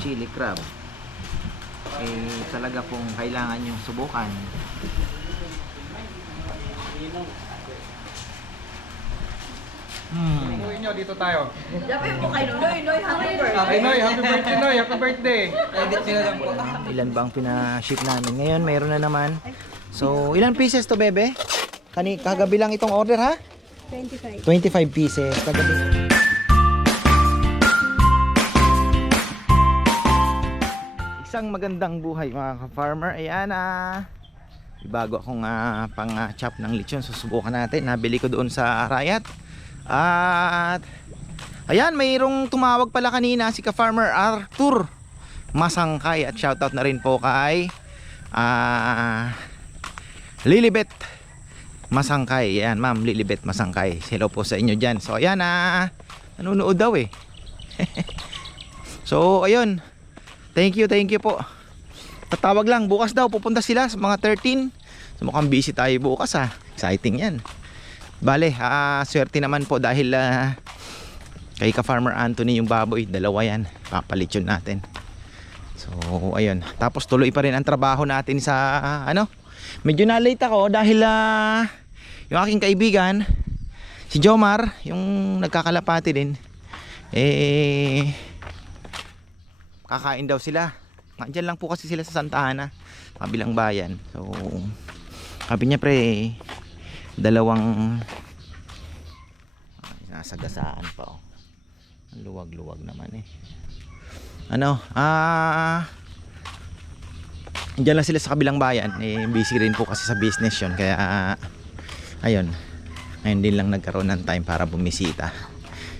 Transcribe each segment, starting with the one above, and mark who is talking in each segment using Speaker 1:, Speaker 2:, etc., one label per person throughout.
Speaker 1: chili crab. Eh, talaga pong kailangan yung subukan. Hmm.
Speaker 2: Uwi nyo, dito tayo.
Speaker 3: Sabi po kay Noy, Noy, happy birthday.
Speaker 2: Ay, Noy, happy birthday, Noy. Happy birthday. Edit nyo lang po.
Speaker 1: Ilan ba ang pinaship namin? Ngayon, mayroon na naman. So, ilan pieces to, bebe? Kani, kagabi lang itong order, ha?
Speaker 3: 25.
Speaker 1: 25 pieces. Kagabi. Isang magandang buhay mga ka-farmer. Ayan ah. Bago akong ah, pang ah, chop ng lechon, susubukan natin. Nabili ko doon sa Arayat. At ayan, mayroong tumawag pala kanina si ka-farmer Arthur Masangkay. At shoutout na rin po kay ah, Lilibet Masangkay. Ayan, ma'am, Lilibet Masangkay. Hello po sa inyo dyan. So, ayan, ah, nanonood daw eh. so, ayun. Thank you, thank you po. Tatawag lang, bukas daw, pupunta sila sa mga 13. So, mukhang busy tayo bukas ah. Exciting yan. Bale, ah, swerte naman po dahil ah, kay ka-farmer Anthony yung baboy. Dalawa yan. Papalit yun natin. So, ayun. Tapos tuloy pa rin ang trabaho natin sa, ah, ano, medyo na late ako dahil ah, yung aking kaibigan, si Jomar, yung nagkakalapati din, eh, kakain daw sila. Nandyan lang po kasi sila sa Santa Ana, kabilang bayan. So, sabi niya pre, dalawang ay, nasagasaan pa oh. Luwag-luwag naman eh. Ano, ah, Diyan lang sila sa kabilang bayan. Eh, busy rin po kasi sa business yun. Kaya, ayun. Ngayon din lang nagkaroon ng time para bumisita.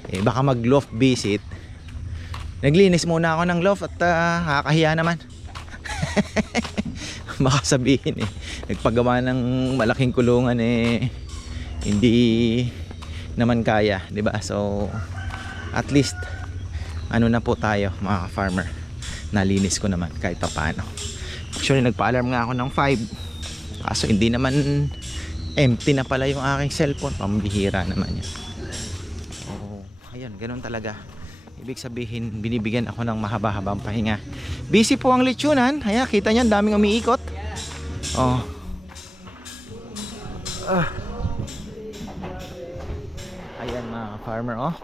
Speaker 1: Eh, baka mag-loft visit. Naglinis muna ako ng loft at uh, nakakahiya naman. baka sabihin eh. Nagpagawa ng malaking kulungan eh. Hindi naman kaya. 'di ba So, at least, ano na po tayo mga farmer. Nalinis ko naman kahit pa paano. Actually, nagpa-alarm nga ako ng 5. Kaso hindi naman empty na pala yung aking cellphone. Pambihira naman yan. Oo, ayun, ganun talaga. Ibig sabihin, binibigyan ako ng mahaba-habang pahinga. Busy po ang lechonan. Haya, kita niyan, daming umiikot. Oh. Ah. Ayan mga farmer, oh.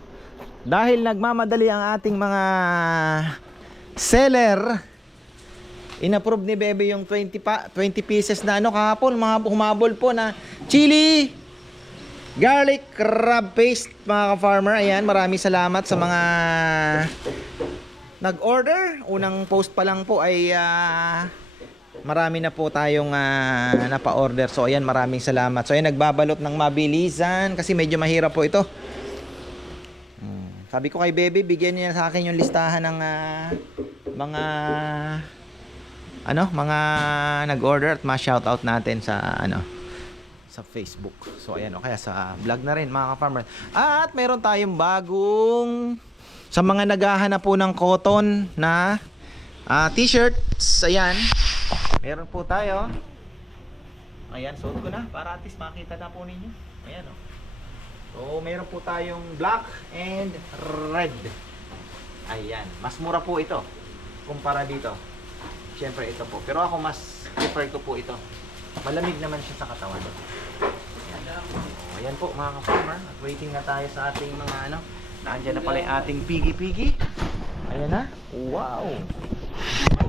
Speaker 1: Dahil nagmamadali ang ating mga seller, inapprove ni Bebe yung 20 pa 20 pieces na ano kahapon mga humabol po na chili garlic crab paste mga ka-farmer. Ayan maraming salamat sa mga nag-order. Unang post pa lang po ay ah, marami na po tayong ah, napa-order. So ayan maraming salamat. So ayan nagbabalot ng mabilisan kasi medyo mahirap po ito. Hmm. sabi ko kay Bebe bigyan niya sa akin yung listahan ng ah, mga ano, mga nag-order at ma-shoutout natin sa ano sa Facebook. So ayan o kaya sa vlog na rin mga ka-farmer. At meron tayong bagong sa mga naghahanap po ng cotton na ah, t-shirts. Ayan. Meron po tayo. Ayan, suot ko na para at least makita na po ninyo. Ayan o. So meron po tayong black and red. Ayan. Mas mura po ito kumpara dito. Siyempre ito po. Pero ako mas prefer ko po ito. Malamig naman siya sa katawan. Ayan. O, ayan po mga ka-farmer. Waiting na tayo sa ating mga ano. Nandiyan na pala yung ating pigi-pigi. Ayan na. Wow.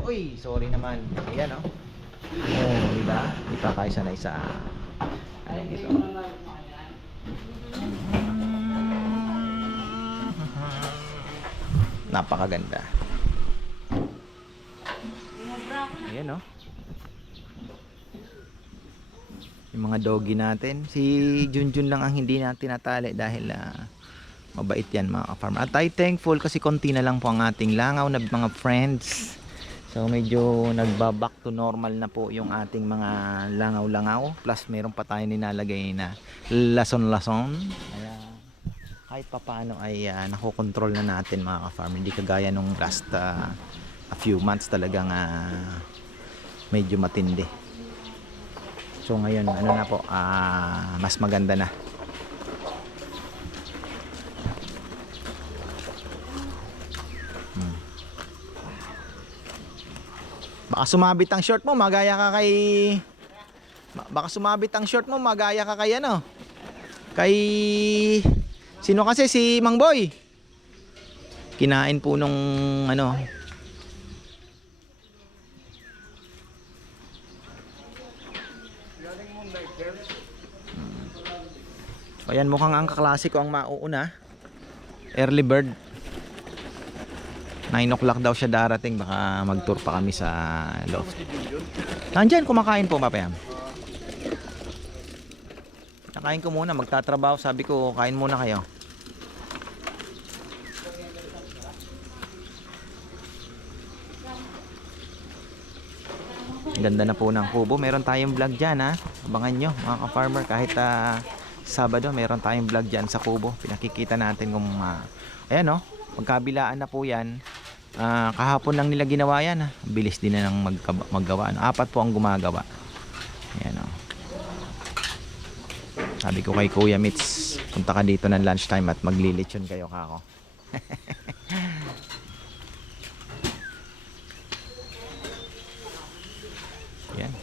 Speaker 1: Uy, sorry naman. Ayan o. Oh, di ba? Di pa tayo sanay sa ayan dito. Napakaganda. Ayan oh. Yung mga doggy natin. Si Junjun lang ang hindi natin natali dahil ah, mabait yan mga ka-farm. At tayo thankful kasi konti na lang po ang ating langaw na mga friends. So medyo nagba-back to normal na po yung ating mga langaw-langaw. Plus meron pa tayo nilalagay na lason-lason. Kaya kahit papaano ay ah, nakokontrol na natin mga ka-farm. Hindi kagaya nung last ah, a few months talagang ah, medyo matindi. So ngayon ano na po ah, mas maganda na. Hmm. Baka sumabit ang short mo, magaya ka kay... Ba- Baka sumabit ang short mo, magaya ka kay ano? Kay... Sino kasi? Si Mang Boy. Kinain po nung ano... Ayan, mukhang ang kaklasiko ang mauuna. Early bird. 9 o'clock daw siya darating. Baka mag-tour pa kami sa loft. Nandyan, kumakain po, papayam. Nakain ko muna, magtatrabaho. Sabi ko, kain muna kayo. Ganda na po ng kubo. Meron tayong vlog dyan ha. Abangan nyo mga ka-farmer. Kahit ah, Sabado, meron tayong vlog dyan sa kubo. Pinakikita natin kung... ah, ayan no. Pagkabilaan na po yan. Ah, kahapon lang nila ginawa yan ha. Bilis din na ng magka- maggawa. No? Apat po ang gumagawa. Ayan o. Sabi ko kay Kuya Mitz, punta ka dito ng lunchtime at maglilitsyon kayo kako. Yan.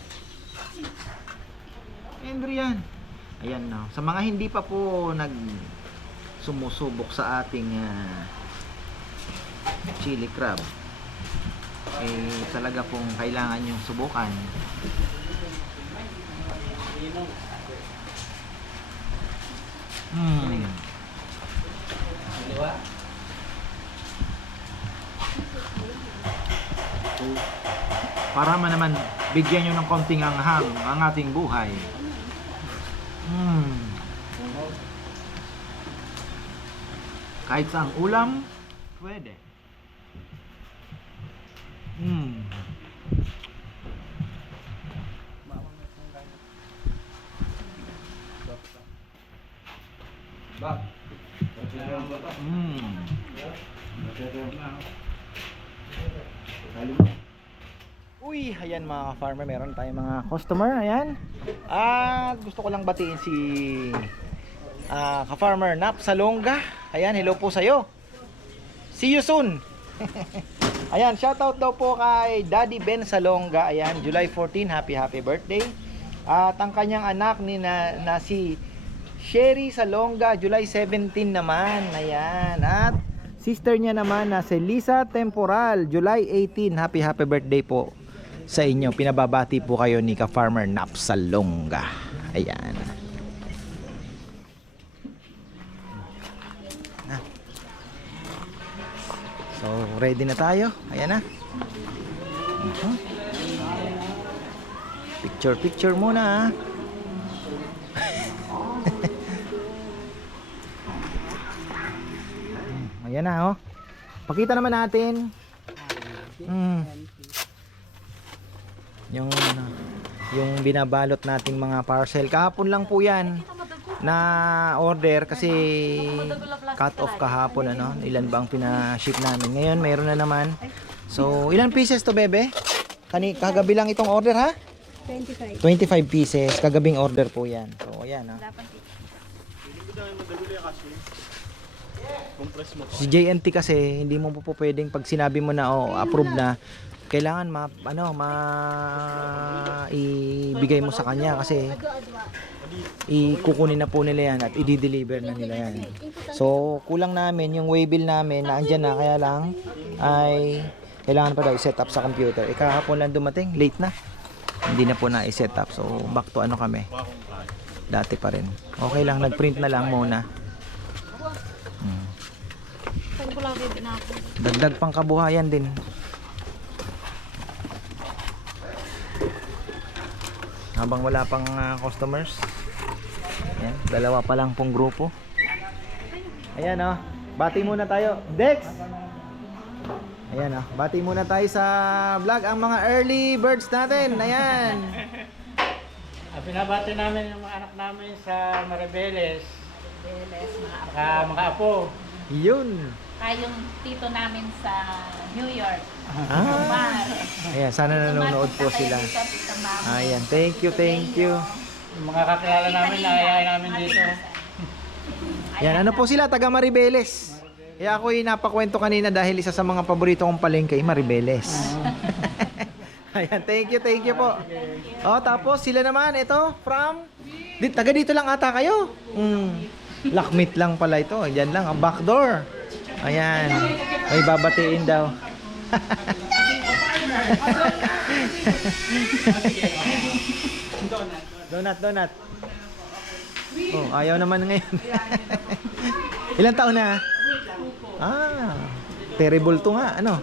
Speaker 1: Adrian. Ayan na. Sa mga hindi pa po nag sumusubok sa ating ah, chili crab eh talaga pong kailangan yung subukan. Hmm. Para man naman bigyan nyo ng konting anghang ang ating buhay. Hmm. Kahit sa ang ulam, pwede. Hmm. Hmm. Uy, ayan mga farmer, meron tayong mga customer, ayan. At gusto ko lang batiin si ah ka-farmer Nap Salonga. Ayan, hello po sa'yo. See you soon. ayan, shoutout daw po kay Daddy Ben Salonga. Ayan, July 14, happy happy birthday. At ang kanyang anak ni na, na si Sherry Salonga, July 17 naman. Ayan, at sister niya naman na si Lisa Temporal, July 18. Happy happy birthday po sa inyo. Pinababati po kayo ni ka-farmer Nap Salonga. Ayan. So, ready na tayo. Ayan na. Mhm. Picture, picture muna. ah. Ayan na, oh. Pakita naman natin. Hmm. Yung ano, yung binabalot nating mga parcel. Kahapon lang po 'yan na order kasi cut off kahapon ano. Ilan ba ang pina-ship namin? Ngayon meron na naman. So, ilan pieces to, bebe? Kani kagabi lang itong order ha?
Speaker 3: 25.
Speaker 1: 25 pieces. Kagabing order po 'yan. So, ayan ha. Si JNT kasi hindi mo po, po pwedeng pag sinabi mo na oh, approve na kailangan ma ano ma ibigay mo sa kanya kasi ikukunin na po nila yan at i-deliver na nila yan. So, kulang namin yung way bill namin na andyan na kaya lang ay kailangan pa daw i-set up sa computer. Eh kahapon lang dumating, late na. Hindi na po na i-set up. So, back to ano kami. Dati pa rin. Okay lang, nag-print na lang muna. Hmm. Dagdag pang kabuhayan din. Habang wala pang ah, customers. Ayan, dalawa pa lang pong grupo. Ayan oh. Bati muna tayo. Dex! Ayan oh. Bati muna tayo sa vlog ang mga early birds natin. Ayan.
Speaker 2: Ah, Binabati namin yung mga anak namin sa Maribeles.
Speaker 4: Beles, mga apo.
Speaker 2: Mga apo.
Speaker 1: Yun.
Speaker 4: Kayong tito namin sa New York.
Speaker 1: Ah. Ayan, sana nanonood po sila. Ayan, thank you, thank you.
Speaker 2: Yung mga kakilala namin na ayayin namin dito.
Speaker 1: Yan, ano po sila? Taga Maribeles. Kaya ako'y napakwento kanina dahil isa sa mga paborito kong palengke ay Maribeles. Ayan, thank you, thank you po. Oh, tapos sila naman, ito, from... Di, taga dito lang ata kayo. Mm. Lakmit lang pala ito. Diyan lang, ang back door. Ayan. May babatiin daw. Donut, donut. Oh, ayaw naman ngayon. Ilang taon na? Ah, terrible to nga. Ano?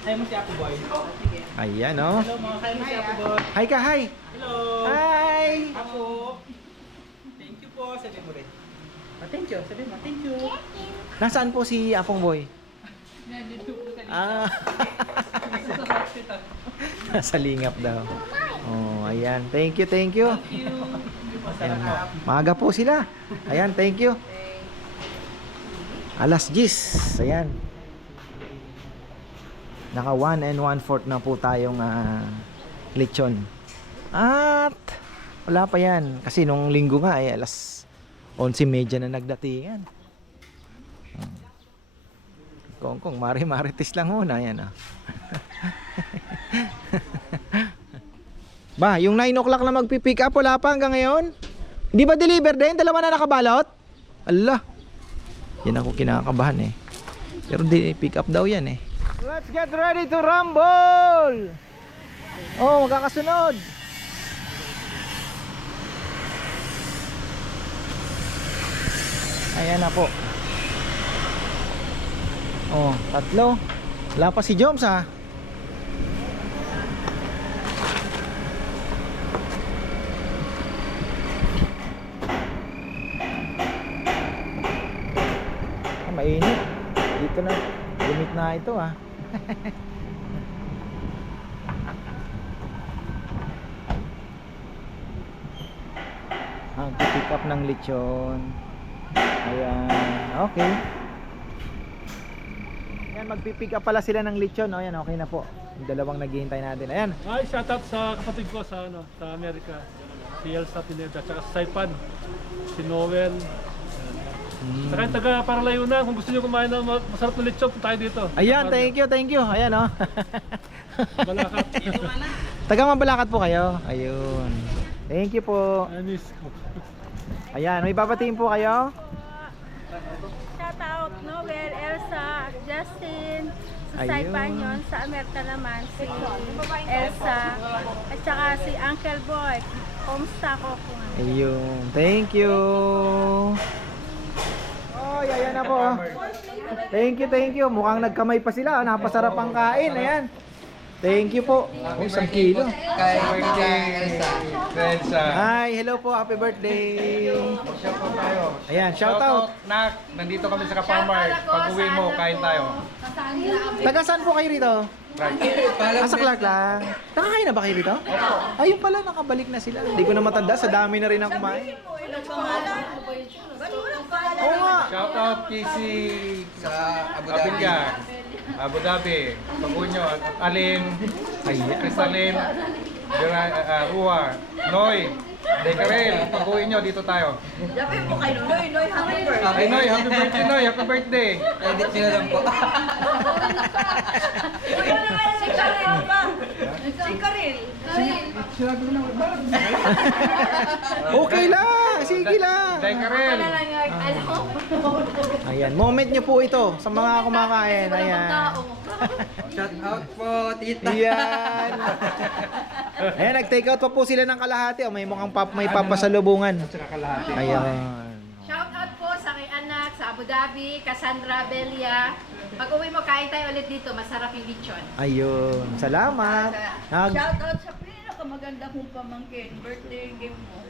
Speaker 2: Ay mo si Apo Boy.
Speaker 1: Ayan, oh.
Speaker 2: Hello mga kayo mo si Apo Boy.
Speaker 1: Hi ka, hi.
Speaker 2: Hello.
Speaker 1: Hi.
Speaker 2: Apo. Thank you po. Sabi mo rin. Thank you. Sabi mo, thank you.
Speaker 1: Nasaan po si Apong Boy? Ah. Nasa lingap daw. Oh, ayan. Thank you, thank you. Ayan. Maaga po sila. Ayan, thank you. Alas 10. Ayan. Naka 1 and 1 fourth na po tayong ah, lechon. At wala pa yan. Kasi nung linggo nga ay alas 11.30 na nagdatingan. Hmm. Kong kong, mari marites lang muna. Yan ah. ba, yung 9 o'clock na magpipick up, wala pa hanggang ngayon? Hindi ba deliver din? Dalawa na nakabalot? Allah. Yan ako kinakabahan eh. Pero di pick up daw yan eh. Let's get ready to rumble! Oh, magkakasunod. Ayan na po. Oh, tatlo. Wala pa si Joms ha. Ah, mainit. Dito na. Lumit na ito ah. Ang pick up ng lechon. Ayan. Okay. Ayan, magpipick up pala sila ng lechon. Ayan, okay na po. Yung dalawang naghihintay natin. Ayan.
Speaker 5: Ay, shoutout sa kapatid ko sa ano, sa Amerika. Si Elsa Pineda, tsaka sa Saipan. Si Noel.
Speaker 1: Hmm.
Speaker 5: Saka taga Paralayuna, kung gusto niyo kumain ng ma- masarap na lechon, tayo dito.
Speaker 1: Ayan, thank you, thank you. Ayan, oh.
Speaker 5: Balakat.
Speaker 1: Taga Mabalakat po kayo. Ayun. Thank you po.
Speaker 5: Anis ko.
Speaker 1: Ayan, may babatiin po kayo.
Speaker 3: Shout out Noel, Elsa, Justin, sa
Speaker 1: Ayun.
Speaker 3: Saipan yun, sa Amerika naman, si Elsa, at saka si Uncle Boy. Kumusta ko po nga.
Speaker 1: Ayun. Thank you. Oh, ayan na po. oh. Thank you, thank you. Mukhang nagkamay pa sila. Napasarap ang kain. Ayan. Thank you po. Oh, isang kilo.
Speaker 6: Kay birthday Elsa.
Speaker 1: Hi, hello po. Happy birthday.
Speaker 6: Shout out tayo.
Speaker 1: Ayan, shout out.
Speaker 6: Nak, nandito kami sa Kapamart. Pag uwi mo, kain tayo.
Speaker 1: Taga saan po kayo rito? Ah, sa Clark lang. Nakakain na ba kayo rito? Ayun pala, nakabalik na sila. Hindi ko na matanda. Sa dami na rin ang kumain. Oo nga.
Speaker 6: Shout out Kisi sa Abu Dhabi. Abu Dhabi. Pag-unyo. Alin. Crisalin. Jura, uh, Rua. Noy. Dekarel. Pag-uwi nyo, dito tayo.
Speaker 7: Dapat po kay Noy, Noy, happy birthday.
Speaker 6: Ay, Noy, happy birthday, Noy. Happy birthday.
Speaker 7: Edit nyo lang po. Si Karel pa. Si Karel.
Speaker 1: Okay lang. Sige lang.
Speaker 6: Dekarel.
Speaker 1: Ayan, moment nyo po ito sa mga kumakain. Ayan.
Speaker 7: Shout out po, tita.
Speaker 1: Ayan. Ayan, nag-take out pa po sila ng kalahati. Oh, may mukhang pap may papasalubungan. Ayan.
Speaker 8: Shout out po sa kay anak sa Abu Dhabi, Cassandra Belia. Pag uwi mo, kain tayo ulit dito. Masarap yung lechon.
Speaker 1: Ayun. Salamat. Nag
Speaker 7: Shout out sa pinakamaganda kong pamangkin. Birthday game mo.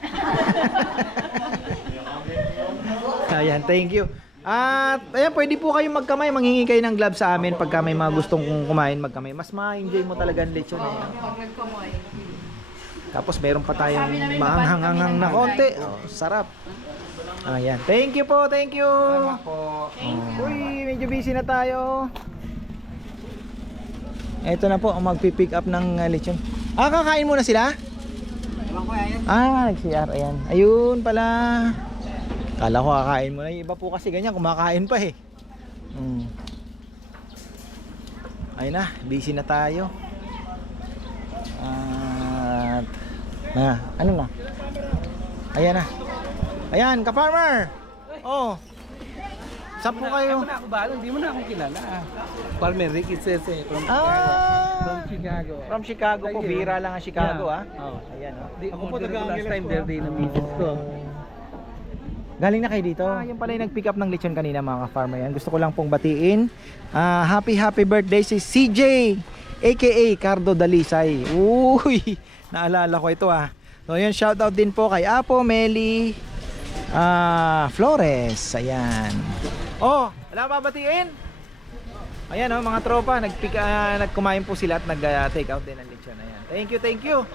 Speaker 1: Ayan, thank you. At ayan, pwede po kayong magkamay, manghingi kayo ng glove sa amin pagka may mga gustong kumain, magkamay. Mas ma-enjoy mo talaga ang lechon eh. Tapos meron pa tayong maanghang-anghang na konti. Oh, sarap. Ayan, thank you po, thank you.
Speaker 6: Po.
Speaker 1: Oh. Uy, medyo busy na tayo. Ito na po, ang magpi-pick up ng uh, lechon. Ah, kakain muna sila? Ah, nag-CR, ayan. Ayun pala. Kala ko kakain muna. Yung iba po kasi ganyan, kumakain pa eh. Mm. Ayun na, busy na tayo. At na, ano na? Ayan na. Ayan, ka-farmer. Oh. Saan po kayo?
Speaker 2: Ako ba? Hindi mo na akong kilala. Palmer Ricky Sese from
Speaker 1: Ah,
Speaker 2: Chicago.
Speaker 1: from Chicago po. Bira lang ang Chicago, ah.
Speaker 2: Oh.
Speaker 1: Ayan, oh.
Speaker 2: Di, ako po taga last time birthday ng misis ko.
Speaker 1: Galing na kayo dito? Ah, yung pala yung nag-pick up ng lechon kanina mga ka-farmer yan. Gusto ko lang pong batiin. Ah, happy happy birthday si CJ aka Cardo Dalisay. Uy, naalala ko ito ah. So yun, shout out din po kay Apo, Meli, ah, Flores. Ayan. Oh, wala ba batiin? Ayan oh, mga tropa, nag-pick, ah, nagkumain po sila at nag-take out din ng lechon. Ayan. Thank you, thank you.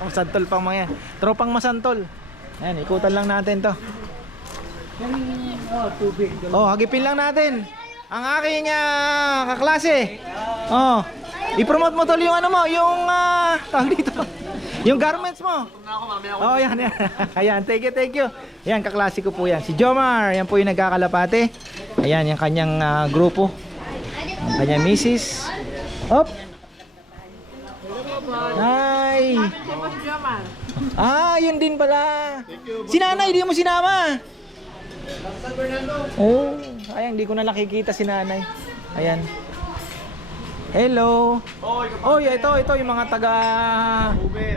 Speaker 1: Pang santol pang mga yan. Tropang masantol. Ayan, ikutan lang natin to.
Speaker 2: Oh, tubig.
Speaker 1: Oh, hagipin lang natin. Ang aking ah, kaklase. Oh. I-promote mo tol yung ano mo, yung ah, tawag dito. Yung garments mo. Oh, yan, yan. Ayan, thank you, thank you. Yan, kaklase ko po yan. Si Jomar, yan po yung nagkakalapate. Ayan, yung kanyang ah, grupo. Ang kanyang misis. Hop. Hi. Ah, yun din pala. Si nanay, di mo sinama. Oh, ayang di ko na nakikita si nanay. Ayan. Hello. Oh, yeah, ito, ito yung mga taga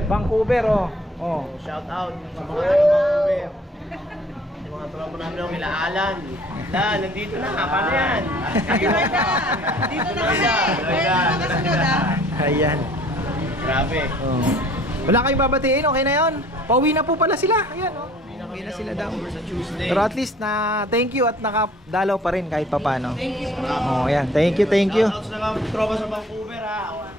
Speaker 1: Vancouver, oh. Oh.
Speaker 9: Shout out sa mga taga Vancouver. Yung mga tropa namin ng Milaalan. Na, nandito na. Paano yan? Dito na. Dito na kami.
Speaker 1: Ayan.
Speaker 9: Grabe.
Speaker 1: Oh. Wala kayong babatiin, okay na 'yon. Pauwi na po pala sila. Ayan, oh. Pauwi na sila daw.
Speaker 9: Sa Tuesday.
Speaker 1: Pero at least na thank you at nakadalaw pa rin kahit papano. Thank you. Oh, ayan. Thank you, thank you.
Speaker 9: Shout out sa mga tropa sa Vancouver ha.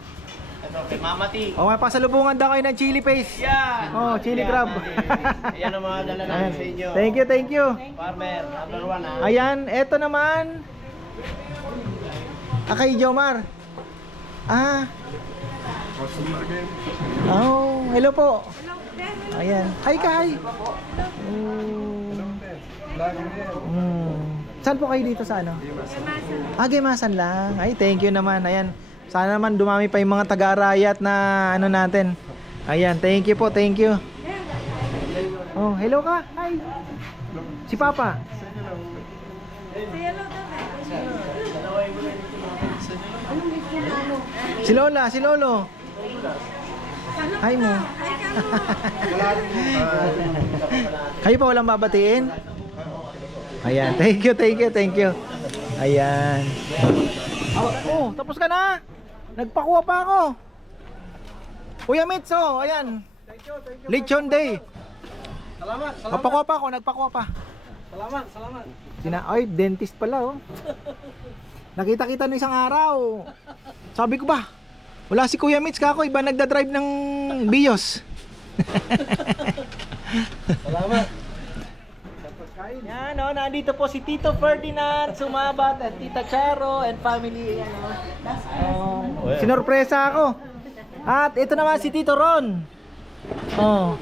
Speaker 9: Ito, kay Mama T.
Speaker 1: Oh, may pasalubungan daw kayo ng chili paste.
Speaker 9: Yan!
Speaker 1: Oh, chili
Speaker 9: Yan,
Speaker 1: crab.
Speaker 9: Mati. Yan ang mga dala namin
Speaker 1: Ayan.
Speaker 9: sa inyo.
Speaker 1: Thank you, thank you.
Speaker 9: Farmer, number one ha.
Speaker 1: Ayan, eto naman. Ah, kay Jomar. Ah. Oh, hello po. Ayan. Hi, Kai. Mm. Saan po kayo dito sa ano? Ah, Gemasan lang. Ay, thank you naman. Ayan. Sana naman dumami pa yung mga taga-arayat na ano natin. Ayan, thank you po, thank you. Oh, hello ka. Hi. Si Papa. Si Lola, si Lolo. Hi mo. Kayo pa walang babatiin? Ayan, thank you, thank you, thank you. Ayan. Oh, tapos ka na. Nagpakuha pa ako. Kuya Mitso, ayan. Lechon day.
Speaker 2: Salamat,
Speaker 1: Papakuha pa ako, nagpakuha pa.
Speaker 2: salamat, salamat.
Speaker 1: Sina, ay, dentist pala oh. Nakita-kita no isang araw. Sabi ko ba, wala si Kuya Mitch kako, iba nagda-drive ng Bios.
Speaker 2: Salamat.
Speaker 1: Yan oh, nandito po si Tito Ferdinand Sumabat at Tita Charo and family. Yan oh. Sinorpresa ako. At ito naman si Tito Ron. Oh.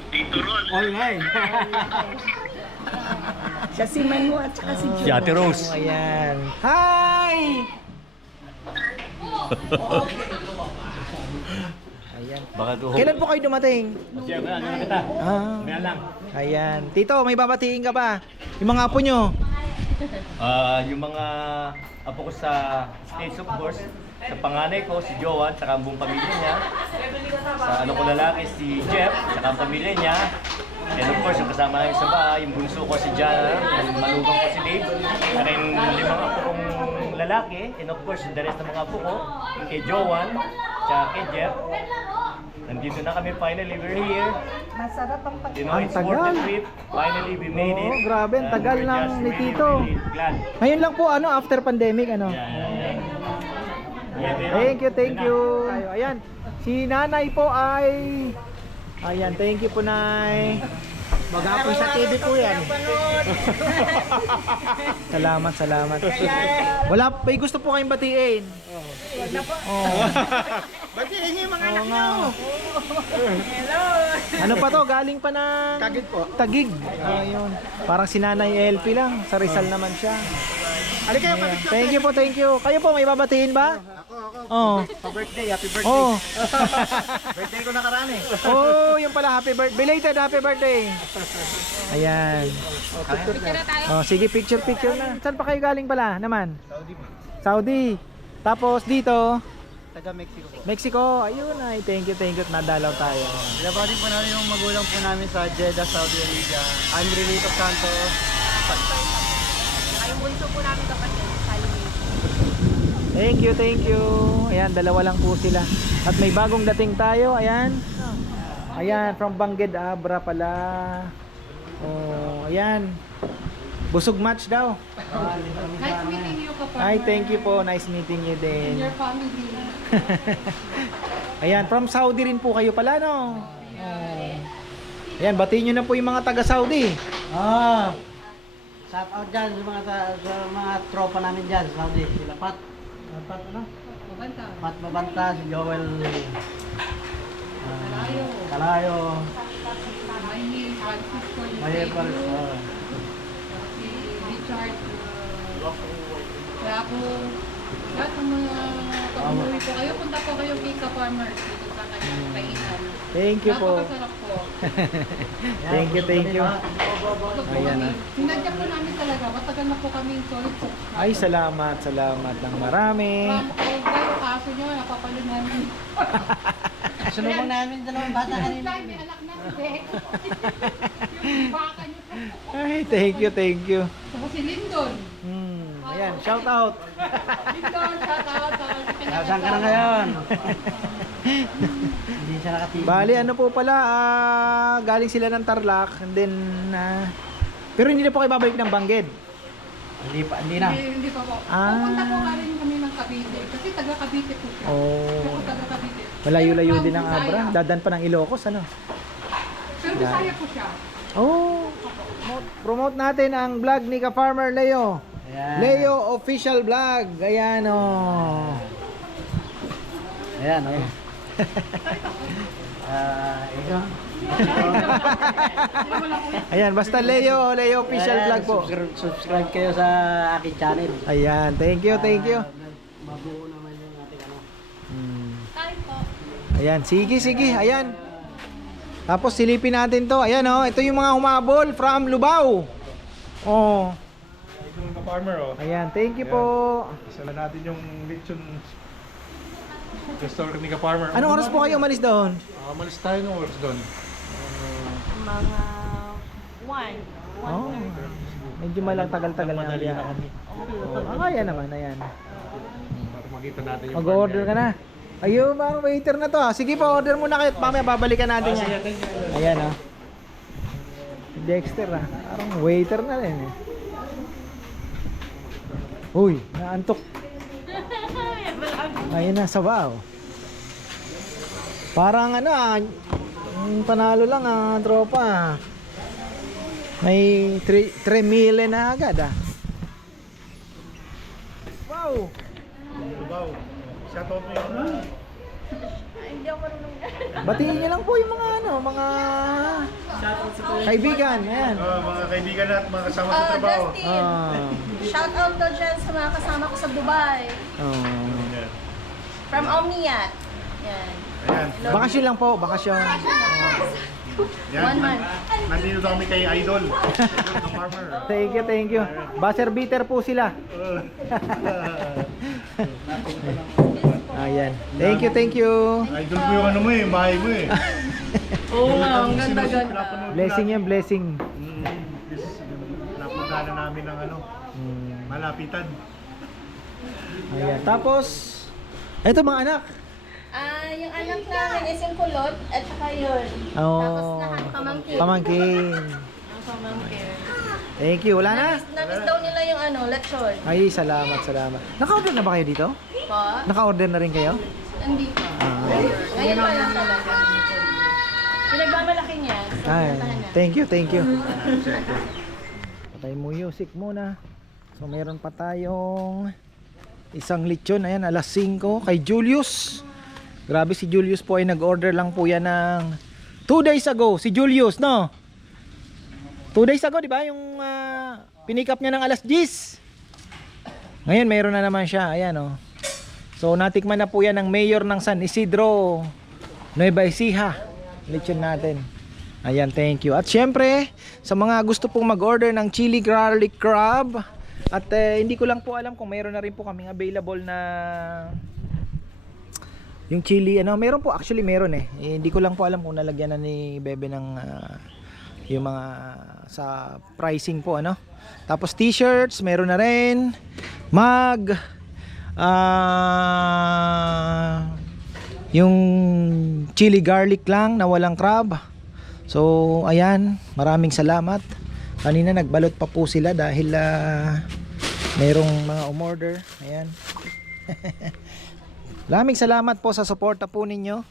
Speaker 2: All right.
Speaker 7: Siya si Manu at saka si
Speaker 1: Si Ate Rose. Ayan. Hi! Ayan. Kailan po kayo dumating? Ah. Ayan. Tito, may babatiin ka ba? Yung mga apo nyo.
Speaker 10: Ah, yung mga apo ko sa States of course, sa panganay ko si Joan, saka ang buong pamilya niya. Sa ano ko lalaki si Jeff, saka ang pamilya niya. And of course, yung kasama namin sa bahay, yung bunso ko si Jana, yung malugang ko si Dave, saka yung limang apo kong lalaki, and of course, the rest ng mga apo ko, kay Joan, saka kay Jeff. Nandito na kami finally, we're here.
Speaker 7: Masarap ang pag-
Speaker 10: You know,
Speaker 1: Ang
Speaker 10: it's worth the
Speaker 1: tagal.
Speaker 10: trip. Finally, we made it.
Speaker 1: Oo, grabe, ang
Speaker 10: And
Speaker 1: tagal
Speaker 10: we're
Speaker 1: ng
Speaker 10: just
Speaker 1: ni
Speaker 10: really,
Speaker 1: Tito.
Speaker 10: really glad.
Speaker 1: Ngayon lang po, ano, after pandemic, ano.
Speaker 10: Yeah, yeah, yeah. Yeah,
Speaker 1: Thank you, thank you. Ayan. Si nanay po ay... Ayan, thank you po, nay. Mag-apoy sa TV po yan. salamat, salamat. Wala, may gusto po kayong batiin. Oh.
Speaker 9: Batiin niyo yung mga
Speaker 1: Oo nga. Ano pa to? Galing pa ng...
Speaker 9: Tagig po.
Speaker 1: Tagig. Ayun. Parang si Nanay LP lang. Sa Rizal naman siya.
Speaker 9: Halika kayo,
Speaker 1: Ayan. Thank you po, thank you. Kayo po, may babatiin ba? Oh.
Speaker 9: birthday, happy birthday.
Speaker 1: Oh.
Speaker 9: birthday ko nakaraan eh.
Speaker 1: Oh, yung pala happy birthday. Belated happy birthday. Ayan. Oh, sige, picture picture na. Saan pa kayo galing pala naman?
Speaker 9: Saudi.
Speaker 1: Saudi. Tapos dito,
Speaker 9: Taga Mexico po.
Speaker 1: Mexico. Ayun ay, thank you, thank you. Nadalaw tayo.
Speaker 9: Binabati po namin yung magulang po namin sa Jeddah, Saudi Arabia. Andre Lito Santos.
Speaker 8: Ayong bunso po namin kapatid, Salim.
Speaker 1: Thank you, thank you. Ayan, dalawa lang po sila. At may bagong dating tayo. Ayan. Ayan, from Bangged Abra pala. Oh, ayan. Busog match daw.
Speaker 7: Nice meeting you, Kapag.
Speaker 1: Ay, thank you po. Nice meeting you din.
Speaker 7: Your family.
Speaker 1: Ayan, from Saudi rin po kayo pala, no? Oh. Ayan, batiin nyo na po yung mga taga-Saudi.
Speaker 9: Ah. Shout out dyan sa mga, sa mga tropa namin dyan sa Saudi. Sila Pat. Ah, Pat ano?
Speaker 7: Mabanta.
Speaker 9: Pat Mabanta, si Joel. Kalayo. Kalayo.
Speaker 7: Mahi, Francisco,
Speaker 9: Mayer Paris. ah.
Speaker 7: si Richard. uh, Kaya po, lahat ng mga pag-uwi po kayo, punta po kayo kay Ka-Farmer. Dito sa kainan.
Speaker 1: Thank you po.
Speaker 7: Napakasarap po.
Speaker 1: Thank you, thank you. Ayan ah.
Speaker 7: Sinadya po namin talaga. Matagal na po kami solid subscribe.
Speaker 1: Ay, salamat, salamat ng marami.
Speaker 7: Kung kayo kaso nyo, napapalo namin.
Speaker 9: Sunod namin dalawang bata kanina.
Speaker 7: Ay, may anak na hindi. Yung baka nyo po.
Speaker 1: Ay, thank you, thank you.
Speaker 7: Tapos si Lindon.
Speaker 1: Hmm, ayan, shout out.
Speaker 7: Lindon, shout out.
Speaker 9: Saan ka na ngayon? Siya.
Speaker 1: Bali, ano po pala, ah, galing sila ng Tarlac, and then, ah, pero hindi na po kayo babalik ng Bangged.
Speaker 9: Hindi pa, hindi na.
Speaker 7: Hindi, hindi pa po.
Speaker 1: Ah.
Speaker 7: Pupunta po nga rin kami ng Cavite. Kasi taga Cavite po siya.
Speaker 1: Oh,
Speaker 7: po taga Cavite.
Speaker 1: malayo-layo
Speaker 7: Pero
Speaker 1: din ang
Speaker 7: from
Speaker 1: Abra.
Speaker 7: Bisaya.
Speaker 1: Dadan pa ng Ilocos, ano?
Speaker 7: Pero Bisaya po siya.
Speaker 1: Oh, promote, promote natin ang vlog ni Ka-Farmer Leo.
Speaker 9: Ayan.
Speaker 1: Leo Official Vlog. Ayan, oh.
Speaker 9: Ayan, oh. Ah, ikaw.
Speaker 1: Ayan, basta Leo, Leo Official
Speaker 9: Ayan,
Speaker 1: Vlog po.
Speaker 9: Subscribe, subscribe kayo sa aking channel.
Speaker 1: Ayan, thank you, thank you.
Speaker 9: Ah, mabuo naman yung ating ano.
Speaker 1: Hmm.
Speaker 4: Kain po.
Speaker 1: Ayan, sige, sige, ayan. Tapos silipin natin to. Ayan oh, ito yung mga humabol from Lubao. Oh,
Speaker 6: Yung ka-farmer, oh.
Speaker 1: ayan, thank you po.
Speaker 6: Isa na natin yung lechon restaurant ni ka-farmer.
Speaker 1: Anong oras po kayo umalis doon?
Speaker 6: Ah, malis tayo ng oras doon.
Speaker 3: Mga one.
Speaker 1: Oh, medyo malang tagal-tagal na
Speaker 6: Madali na kami.
Speaker 1: Oh, ah, kaya naman, ayan.
Speaker 6: Para makita natin yung
Speaker 1: Mag-order ka na. Ayun, parang waiter na to ah. Sige pa, order muna kayo. at Mamaya babalikan natin yan. Ayan ah. Dexter ah. Parang waiter na rin eh. Uy, naantok. Ayun na, sabaw. Parang ano ah, panalo lang ah, tropa ah. May 3 mil na agad ah. Wow!
Speaker 6: Wow. Shout out mo yun.
Speaker 1: Batiin niyo lang po yung mga ano, mga kaibigan. Ayan.
Speaker 6: Ah, mga kaibigan at mga kasama sa
Speaker 3: Ah,
Speaker 6: trabaho.
Speaker 3: Justin,
Speaker 1: Ah.
Speaker 3: shout out daw dyan sa mga kasama ko sa Dubai.
Speaker 1: Oh.
Speaker 6: Ayan.
Speaker 3: From Omniat. Yan.
Speaker 6: Ayan.
Speaker 1: Bakasyon lang po, bakasyon.
Speaker 6: Yan.
Speaker 3: One month.
Speaker 6: Nandito na kami kay Idol. Idol farmer.
Speaker 1: Thank you, thank you. Buzzer beater po sila. Ayan. Thank you, thank you.
Speaker 6: Idol mo yung ano mo eh, yung bahay mo eh.
Speaker 3: Oo nga, ang ganda-ganda.
Speaker 1: Blessing yan, blessing.
Speaker 6: Mm, this, napunta na namin ng ano,
Speaker 1: Hmm.
Speaker 6: malapitan.
Speaker 1: Ayan. Tapos, eto mga anak.
Speaker 3: Ah, yung anak namin is yung kulot at saka yun.
Speaker 1: Oh.
Speaker 3: Tapos lahat pamangkin.
Speaker 1: Pamangkin.
Speaker 3: Ang pamangkin.
Speaker 1: Thank you. Wala na?
Speaker 3: Namiss, namiss daw nila yung ano, lechon.
Speaker 1: Ay, salamat, salamat. Naka-order na ba kayo dito?
Speaker 3: Po.
Speaker 1: Naka-order na rin kayo?
Speaker 3: Hindi pa.
Speaker 1: Ah.
Speaker 3: Ngayon pa lang talaga. Pinagmamalaki niya. So,
Speaker 1: Ay,
Speaker 3: pinuntahan na.
Speaker 1: thank you, thank you. Patay mo music muna. So meron pa tayong isang lechon. Ayan, alas 5 kay Julius. Grabe si Julius po ay nag-order lang po yan ng 2 days ago. Si Julius, no? 2 days ago, di ba? Yung pinick up niya ng alas 10. Ngayon, meron na naman siya. Ayan, oh. So natikman na po yan ng mayor ng San Isidro, Nueva Ecija. Lechon natin. Ayan, thank you. At syempre, sa mga gusto pong mag-order ng chili garlic crab, at eh, hindi ko lang po alam kung mayroon na rin po kaming available na yung chili ano, meron po actually meron eh. Eh, hindi ko lang po alam kung nalagyan na ni Bebe ng ah, yung mga sa pricing po ano. Tapos t-shirts, meron na rin. Mag ah yung chili garlic lang na walang crab. So, ayan, maraming salamat. Kanina nagbalot pa po sila dahil ah, mayroong mga umorder. Ayan. Maraming salamat po sa suporta po ninyo.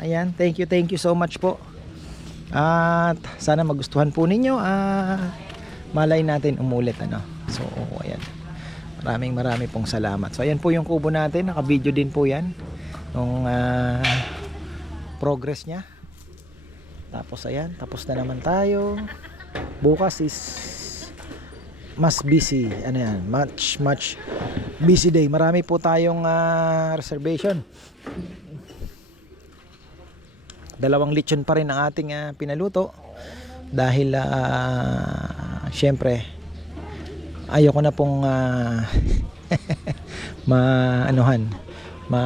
Speaker 1: Ayan, thank you, thank you so much po. At sana magustuhan po ninyo. Ah, malay natin umulit ano. So, ayan. Maraming marami pong salamat. So, ayan po yung kubo natin. Naka-video din po yan. Nung ah, progress niya. Tapos ayan, tapos na naman tayo. Bukas is mas busy. Ano yan? Much, much busy day. Marami po tayong ah, reservation. Dalawang lechon pa rin ang ating ah, pinaluto. Dahil ah, syempre ayoko na pong ah, maanuhan ma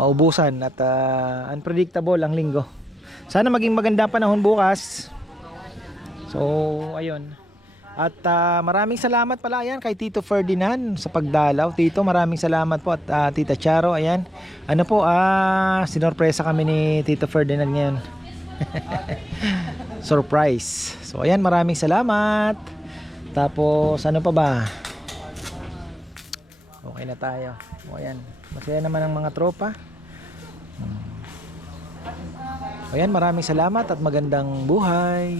Speaker 1: maubusan at ah, unpredictable ang linggo. Sana maging maganda panahon bukas. So, ayun. At ah, maraming salamat pala ayan kay Tito Ferdinand sa pagdalaw. Tito, maraming salamat po at ah, Tita Charo, ayan. Ano po, ah, sinorpresa kami ni Tito Ferdinand ngayon. Surprise. So, ayan, maraming salamat. Tapos, ano pa ba? Okay na tayo. O, ayan. Masaya naman ang mga tropa. Ayan, maraming salamat at magandang buhay.